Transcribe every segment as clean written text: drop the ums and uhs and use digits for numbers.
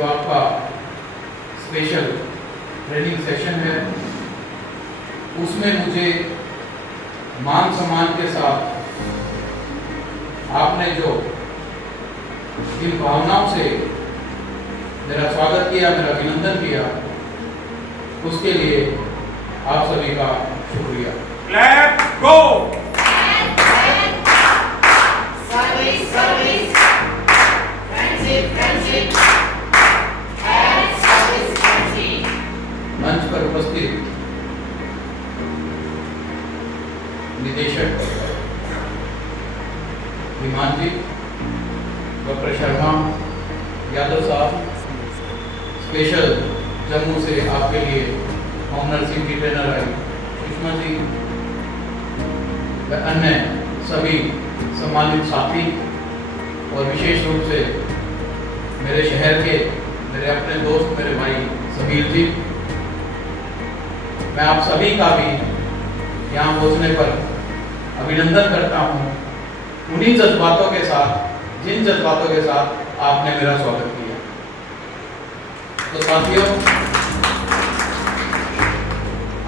जो आपका special training session है, उसमें मुझे मान सम्मान के साथ आपने जो जिन भावनाओं से मेरा स्वागत किया, मेरा अभिनंदन किया, उसके लिए आप सभी का शुक्रिया। Let's go! Service, service, friendship, friendship, and service, friendship. मंच पर उपस्थित निदेशक विमान जी, डॉक्टर शर्मा, यादव साहब, स्पेशल जम्मू से आपके लिए होम नर्सिंग की ट्रेनर आई सुषमा जी, व अन्य सभी सम्मानित साथी और विशेष रूप से मेरे शहर के मेरे अपने दोस्त, मेरे भाई सबीर जी, मैं आप सभी का भी यहाँ पहुँचने पर अभिनंदन करता हूँ, उन्हीं जज्बातों के साथ जिन जज्बातों के साथ आपने मेरा स्वागत किया। तो साथियों,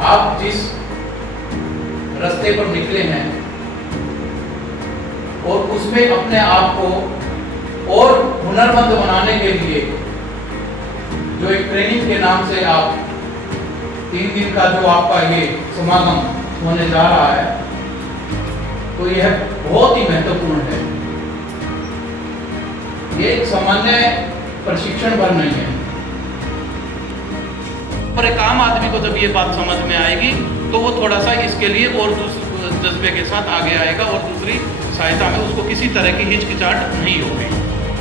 आप जिस रास्ते पर निकले हैं और उसमें अपने आप को और हुनरमंद बनाने के लिए जो एक ट्रेनिंग के नाम से आप 3 दिन का जो आपका ये समागम होने जा रहा है, तो यह बहुत ही महत्वपूर्ण है। ये एक सामान्य प्रशिक्षण भर नहीं है। पर एक आम आदमी को जब ये बात समझ में आएगी तो वो थोड़ा सा इसके लिए और जज्बे के साथ आगे आएगा और दूसरी सहायता में उसको किसी तरह की हिचकिचाहट नहीं होगी।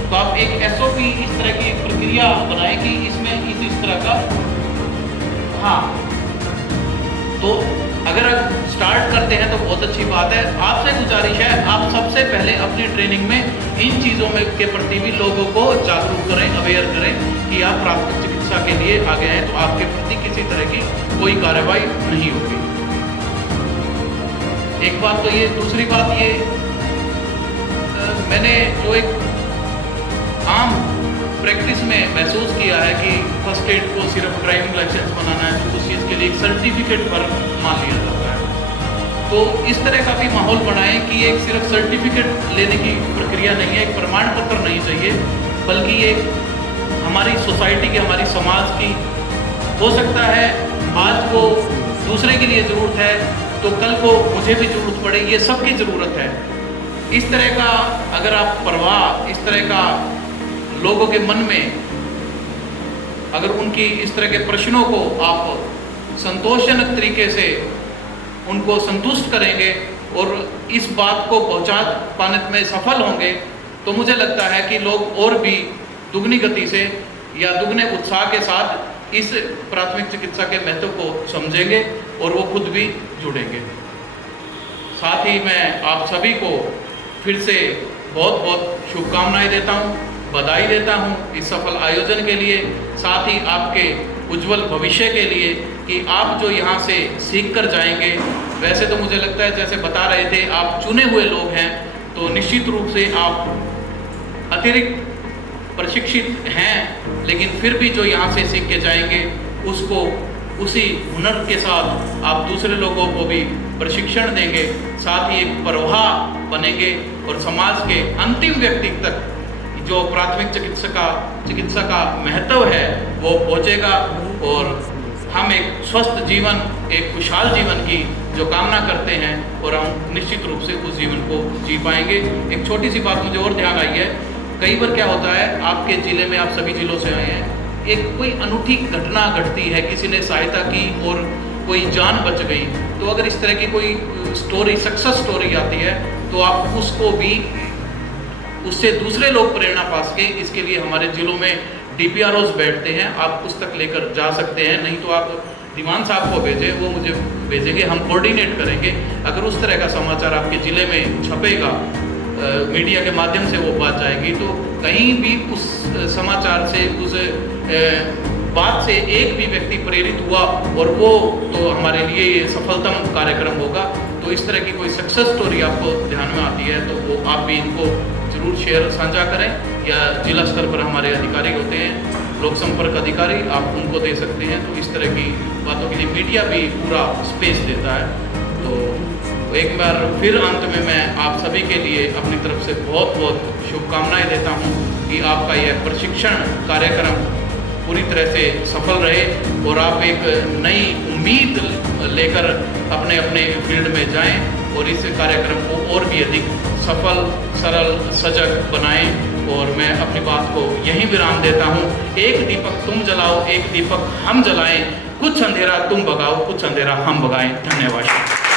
तो आप एक SOP, इस तरह की एक प्रक्रिया बनाएं कि इसमें इस तरह का, हाँ, तो अगर आप स्टार्ट करते हैं तो बहुत अच्छी बात है। आपसे गुजारिश है, आप सबसे पहले अपनी ट्रेनिंग में इन चीज़ों में के प्रति भी लोगों को जागरूक करें, अवेयर करें कि आप प्राथमिक चिकित्सा के लिए आ गए हैं, तो आपके प्रति किसी तरह की कोई कार्रवाई नहीं होगी। एक बात तो ये, दूसरी बात ये, मैंने जो एक आम प्रैक्टिस में महसूस किया है कि फर्स्ट एड को सिर्फ ड्राइविंग लाइसेंस बनाना है तो उस चीज़ के लिए एक सर्टिफिकेट पर मान लिया जाता है। तो इस तरह का भी माहौल बनाएं कि एक सिर्फ सर्टिफिकेट लेने की प्रक्रिया नहीं है, एक प्रमाण पत्र नहीं चाहिए, बल्कि ये हमारी सोसाइटी की, हमारी समाज की, हो सकता है आज को दूसरे के लिए ज़रूरत है तो कल को मुझे भी ज़रूरत पड़े, ये सबकी ज़रूरत है। इस तरह का अगर आप प्रवाह, इस तरह का लोगों के मन में अगर उनकी इस तरह के प्रश्नों को आप संतोषजनक तरीके से उनको संतुष्ट करेंगे और इस बात को पहुंचा पाने में सफल होंगे, तो मुझे लगता है कि लोग और भी दुगनी गति से या दुगने उत्साह के साथ इस प्राथमिक चिकित्सा के महत्व को समझेंगे और वो खुद भी जुड़ेंगे। साथ ही मैं आप सभी को फिर से बहुत बहुत शुभकामनाएं देता हूँ, बधाई देता हूँ इस सफल आयोजन के लिए, साथ ही आपके उज्जवल भविष्य के लिए कि आप जो यहाँ से सीख कर जाएंगे। वैसे तो मुझे लगता है, जैसे बता रहे थे, आप चुने हुए लोग हैं, तो निश्चित रूप से आप अतिरिक्त प्रशिक्षित हैं, लेकिन फिर भी जो यहाँ से सीख के जाएंगे उसको उसी हुनर के साथ आप दूसरे लोगों को भी प्रशिक्षण देंगे, साथ ही एक प्रवाह बनेंगे और समाज के अंतिम व्यक्ति तक जो प्राथमिक चिकित्सा का महत्व है वो पहुँचेगा और हम एक स्वस्थ जीवन, एक खुशहाल जीवन की जो कामना करते हैं और हम निश्चित रूप से उस जीवन को जी पाएंगे। एक छोटी सी बात मुझे और ध्यान आई है, कई बार क्या होता है, आपके ज़िले में, आप सभी ज़िलों से आए हैं, एक कोई अनूठी घटना घटती है, किसी ने सहायता की और कोई जान बच गई, तो अगर इस तरह की कोई स्टोरी, सक्सेस स्टोरी आती है, तो आप उसको भी, उससे दूसरे लोग प्रेरणा पा सके, इसके लिए हमारे ज़िलों में DPROs बैठते हैं, आप पुस्तक लेकर जा सकते हैं, नहीं तो आप दीवान साहब को भेजें, वो मुझे भेजेंगे, हम कोऑर्डिनेट करेंगे। अगर उस तरह का समाचार आपके ज़िले में छपेगा, मीडिया के माध्यम से वो बात जाएगी, तो कहीं भी उस समाचार से, उस बात से एक भी व्यक्ति प्रेरित हुआ और वो तो हमारे लिए ये सफलतम कार्यक्रम होगा। तो इस तरह की कोई सक्सेस स्टोरी आपको ध्यान में आती है तो वो आप भी इनको ज़रूर शेयर, साझा करें, या जिला स्तर पर हमारे अधिकारी होते हैं लोक संपर्क अधिकारी, आप उनको दे सकते हैं। तो इस तरह की बातों के लिए मीडिया भी पूरा स्पेस देता है। तो एक बार फिर अंत में मैं आप सभी के लिए अपनी तरफ से बहुत बहुत शुभकामनाएं देता हूं कि आपका यह प्रशिक्षण कार्यक्रम पूरी तरह से सफल रहे और आप एक नई उम्मीद लेकर अपने अपने फील्ड में जाएं और इस कार्यक्रम को और भी अधिक सफल, सरल, सजग बनाएं। और मैं अपनी बात को यहीं विराम देता हूं। एक दीपक तुम जलाओ, एक दीपक हम जलाएं, कुछ अंधेरा तुम भगाओ, कुछ अंधेरा हम भगाएं। धन्यवाद।